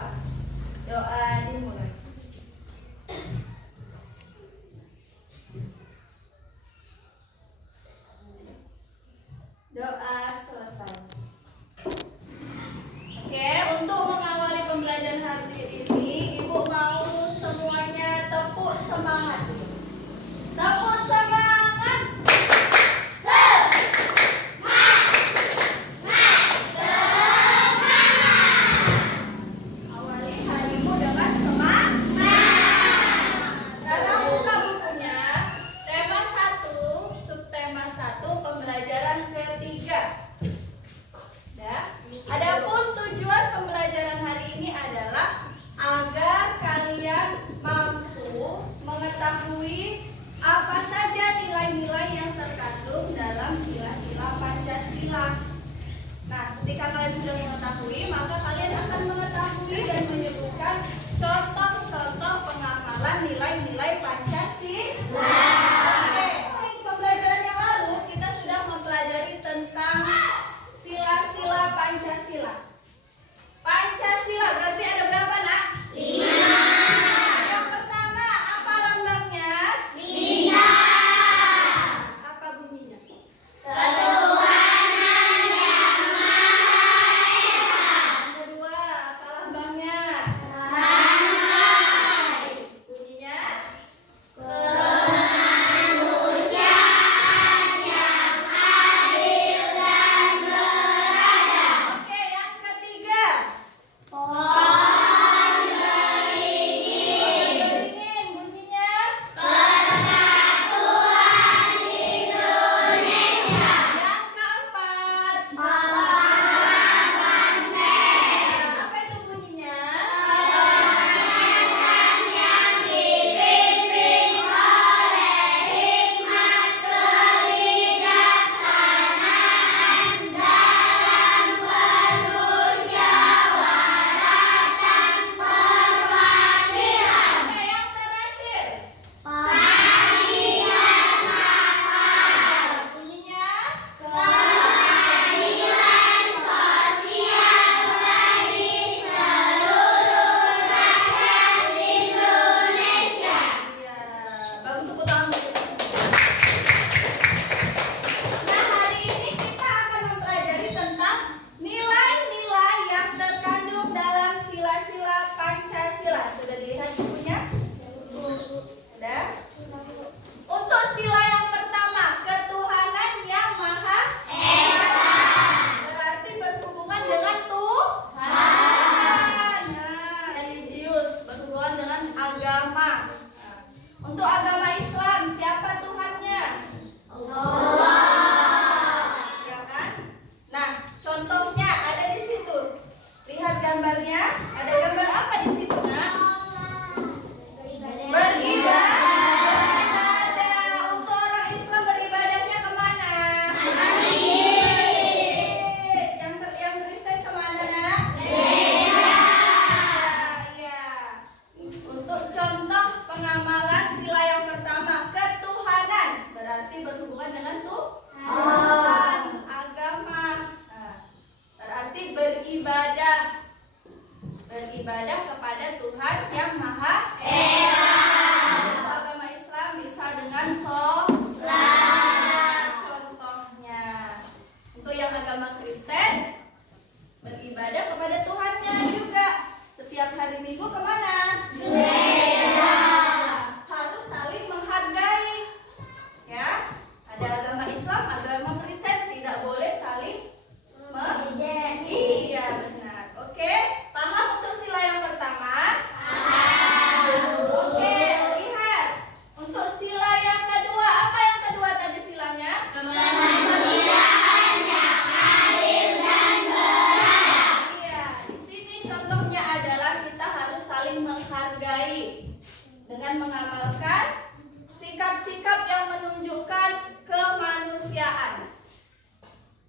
berdoa. Doa dimulai. Doa selesai. Oke, untuk mengawali pembelajaran hari ini, Ibu mau semuanya tepuk semangat. Tepuk semangat. Awali harimu dengan semangat. Karena buka bukunya, tema 1, subtema 1, pembelajaran ketiga. Adapun tujuan pembelajaran hari ini adalah agar kalian mampu mengetahui apa saja nilai-nilai yang terkandung dalam sila-sila Pancasila. Nah, ketika kalian sudah mengetahui, maka kalian akan mengetahui dan menyebutkan contoh-contoh pengamalan nilai-nilai Pancasila. Oke, pembelajaran yang lalu kita sudah mempelajari tentang sila-sila Pancasila. Pancasila berarti ada berapa, Nak? 5. Yang pertama, apa lambangnya? Bintang. Apa bunyinya? Ketuhanan Yang Maha Esa. Yang kedua, apa lambangnya? Rantai. Bunyinya? Kemanusiaan yang adil dan beradab. Oke, yang ketiga. Pohon beringin. Bunyinya? Persatuan Indonesia. Yang keempat. Pahlawan Banteng. Apa itu bunyinya? Kebangkitan yang dipimpin oleh hikmat kebijaksanaan dalam permusyawaratan perwakilan. Oke, yang terakhir. Pengadilan makar. Bunyinya? Keadilan sosial bagi seluruh rakyat Indonesia. Iya, bagus, tepuk tangan. Nah, hari ini kita akan mempelajari tentang nilai-nilai yang terkandung dalam sila-sila Pancasila. Sudah dilihat bukunya? Ada? Untuk sila yang pertama, ketuhanan Yang Maha Esa. Berarti berhubungan dengan Tuhan. Nah, religius, berhubungan dengan agama. Nah, untuk agama Islam, siapa Tuhannya? Allah. Ya kan? Nah, contohnya ada di situ. Lihat gambarnya. Ada gambar apa di situ, Nak? Beribadah. Untuk orang Islam beribadahnya kemana? Masjid. Yang Kristen kemana, Nak? Gereja. Iya. Untuk contoh pengamalan sila yang pertama, ketuhanan, berarti berhubungan dengan Tuhan, agama. Nah, berarti beribadah. Beribadah kepada Tuhan Yang Maha Esa. Untuk agama Islam bisa dengan sholat. Contohnya. Untuk yang agama Kristen, beribadah kepada Tuhannya juga. Setiap hari Minggu kemana? Gereja. Harus saling menghargai. Ya, ada agama Islam, agama Kristen, tidak boleh saling mengejek. Iya, benar. Oke, paham untuk sila yang pertama? Paham. Oke, lihat. Untuk sila yang kedua, apa yang kedua tadi silanya? Kemanusiaan yang adil dan beradab. Iya, di sini contohnya adalah kita harus saling menghargai dengan mengamalkan sikap-sikap yang menunjukkan kemanusiaan.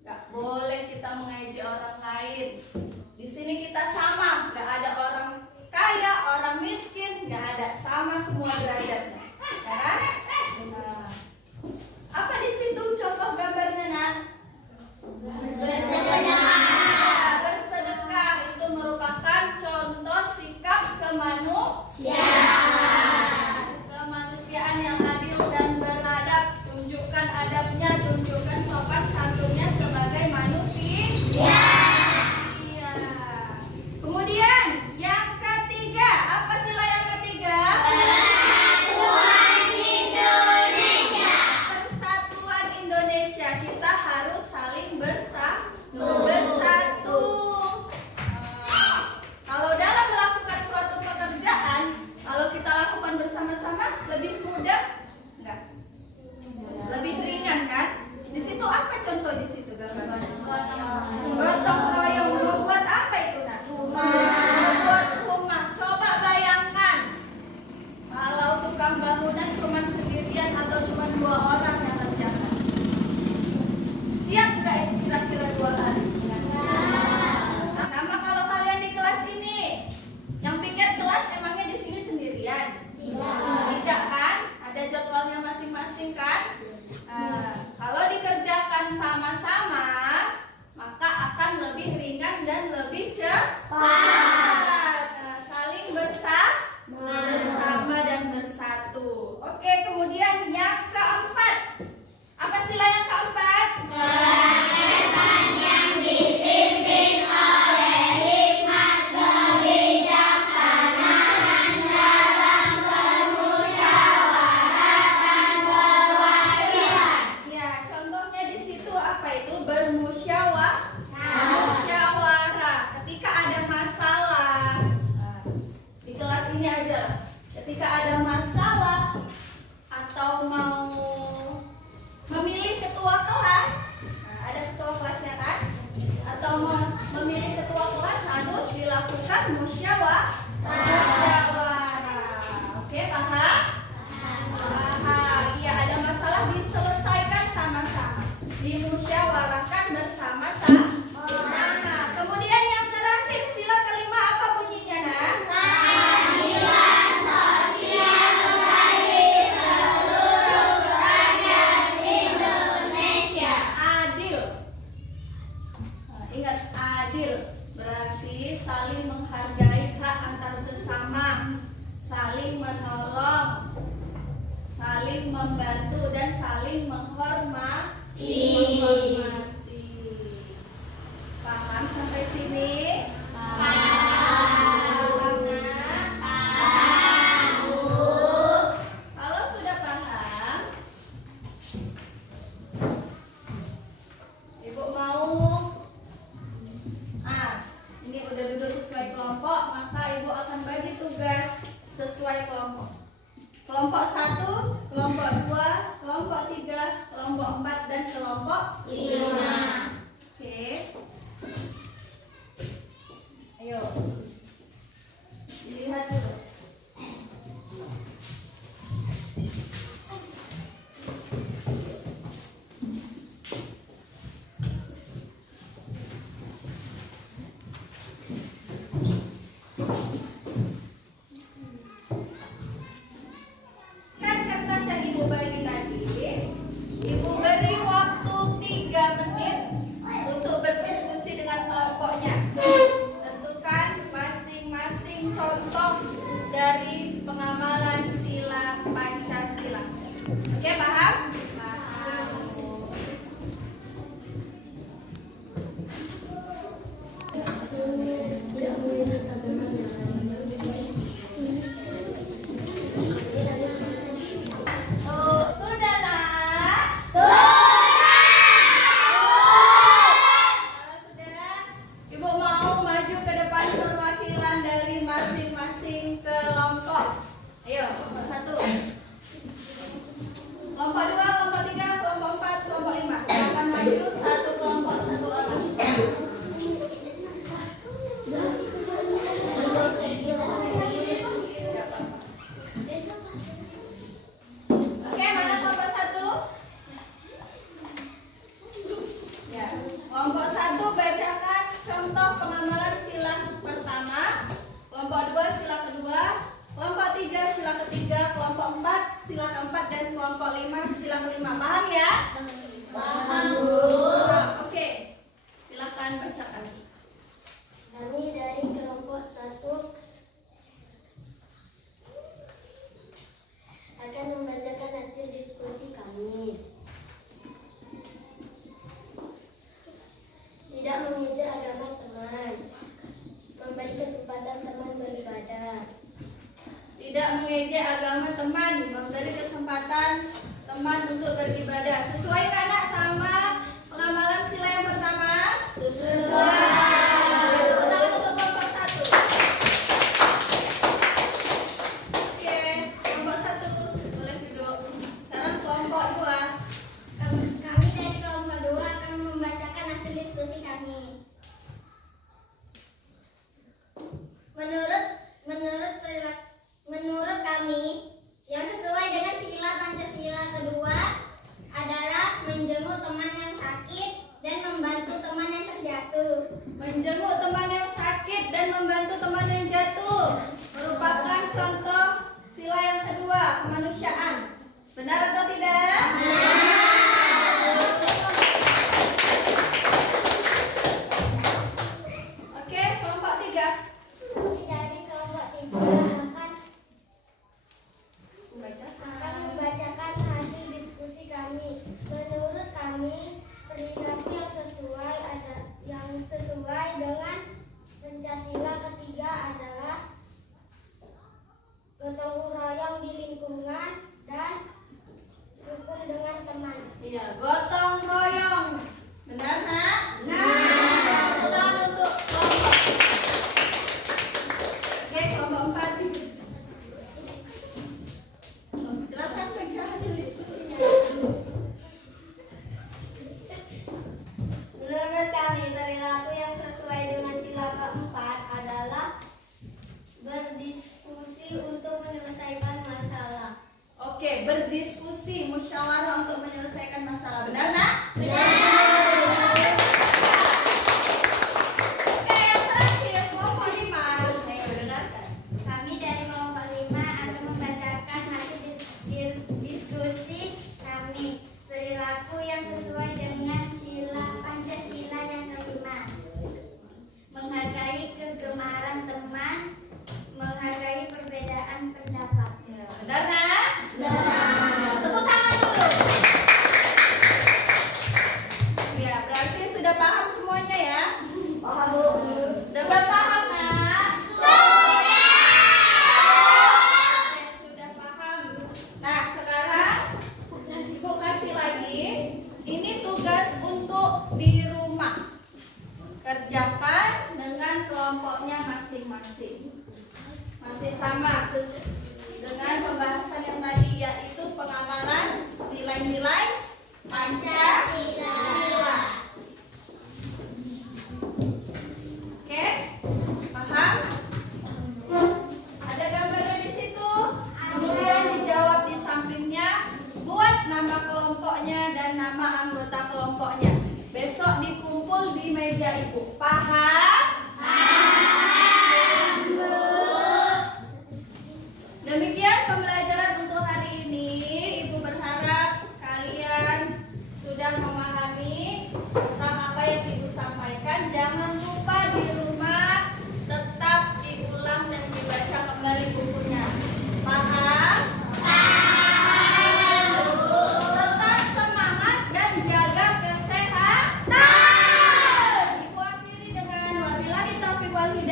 Gak boleh kita mengejek orang lain. Di sini kita sama, gak ada orang kaya, orang miskin, gak ada, sama semua derajatnya. Ya kan? Nah, apa di situ contoh gambarnya, Nak? Bersedekah. Bersedekah itu merupakan contoh Kemudian yang ketiga, apa sila yang ketiga? Persatuan Indonesia. Persatuan Indonesia. Kita harus saling bersatu. Kalau dalam melakukan suatu pekerjaan, kalau kita lakukan bersama-sama lebih mudah, enggak? Lebih ringan kan? Di situ apa contoh di situ gambar? Gotong royong. Membuat apa itu, Nak? Membuat rumah. Coba bayangkan kalau tukang bangunan cuma sendirian atau cuma 2 orang yang kerjakan. Siap nggak itu kira-kira 2 hari? Sama kalau kalian di kelas ini, yang piket kelas emangnya di sini sendirian? Tidak kan? Ada jadwalnya masing-masing kan? Kalau dikerjakan sama-sama, maka akan lebih ringan dan lebih cepat. Saling bersama dan bersatu. Oke, kemudian yang keempat. Apa sila yang keempat? Kerakyatan yang dipimpin oleh hikmat kebijaksanaan dalam permusyawaratan perwakilan. Ya, contohnya di situ apa itu? Bermusyawarah. Ketika ada masalah, di kelas ini aja lah. Ketika ada masalah atau mau memilih ketua kelas, ada ketua kelasnya kan? Atau mau memilih ketua kelas harus dilakukan musyawarah. Oke, paham? Iya, ada masalah diselesaikan sama-sama, dimusyawarahkan bersama-sama. Kemudian yang terakhir, sila kelima apa bunyinya, Nak? Keadilan sosial bagi seluruh rakyat Indonesia. Adil. Ingat, adil berarti saling menghargai hak antar sesama, saling menolong, saling membantu dan saling menghormati. Paham sampai sini? Paham, Nak? Kalau sudah paham, Ibu mau ini udah duduk sesuai kelompok, maka Ibu akan bagi tugas sesuai kelompok. Kelompok 1, kelompok 2, kelompok 3, kelompok 4 dan kelompok 5. Oke. Ayo. Dilihat dulu. Kan kertas yang Ibu bagi tadi, Ibu beri waktu 3 menit untuk berdiskusi dengan kelompoknya. Tentukan masing-masing contoh dari pengamalan sila Pancasila. Oke, paham? Paham. Sudah, Nak? Sudah. Ibu mau maju ke depan perwakilan dari masing-masing kelompok. Ayo, kelompok 1, kelompok 2, kelompok 3, kelompok 4, kelompok 5. Silakan maju, satu kelompok, 1 orang. Tidak mengejek agama teman, memberi kesempatan teman untuk beribadah. Sesuai nggak nak sama pengamalan sila yang pertama? Sesuai. Tepuk tangan untuk kelompok 1. Oke, kelompok 1 boleh duduk. Sekarang kelompok 2. Kami dari kelompok 2 akan membacakan hasil diskusi kami. Menurut kami, yang sesuai dengan sila Pancasila kedua adalah menjenguk teman yang sakit dan membantu teman yang terjatuh. Menjenguk teman yang sakit dan membantu teman yang jatuh merupakan contoh sila yang kedua, kemanusiaan. Benar atau tidak? Oke, kelompok 3. Kami dari kelompok 3 akan membacakan hasil diskusi kami. Menurut kami, perilaku yang sesuai dengan Pancasila ketiga adalah gotong royong di lingkungan dan rukun dengan teman. Iya, gotong royong. Benar, nak? Tepuk tangan untuk kelompok. Oke, kelompok 4. Silakan baca hasil diskusinya. Menurut kami, perilaku yang sesuai dengan sila keempat adalah berdiskusi untuk menyelesaikan masalah. Oke, berdiskusi, musyawarah untuk menyelesaikan masalah. Benar, nak? Oke, yang terakhir, kelompok 5. Ayo, dengarkan. Kami dari kelompok 5 akan membacakan hasil diskusi kami. Perilaku yang sesuai dengan sila Pancasila yang kelima. Menghargai kegemaran teman, menghargai perbedaan pendapat. Benar, nak? Tepuk tangan dulu. Ya, berarti sudah paham semuanya ya? Paham, Bu. Sudah paham, nak? Sudah paham. Nah, sekarang Ibu kasih lagi. Ini tugas untuk di rumah. Kerjakan dengan kelompoknya masing-masing. Masih sama dengan pembahasan yang tadi, yaitu pengamalan nilai-nilai Pancasila. Oke? Paham? Ada gambarnya di situ. Kemudian dijawab di sampingnya. Buat nama kelompoknya dan nama anggota kelompoknya. Besok dikumpul di meja Ibu. Paham? Demikian pembelajaran untuk hari ini. Ibu berharap kalian sudah memahami tentang apa yang Ibu sampaikan. Jangan lupa di rumah tetap diulang dan dibaca kembali bukunya. Paham? Tetap semangat dan jaga kesehatan. Ibu akhiri dengan wabillahi taufiq wal hidayah.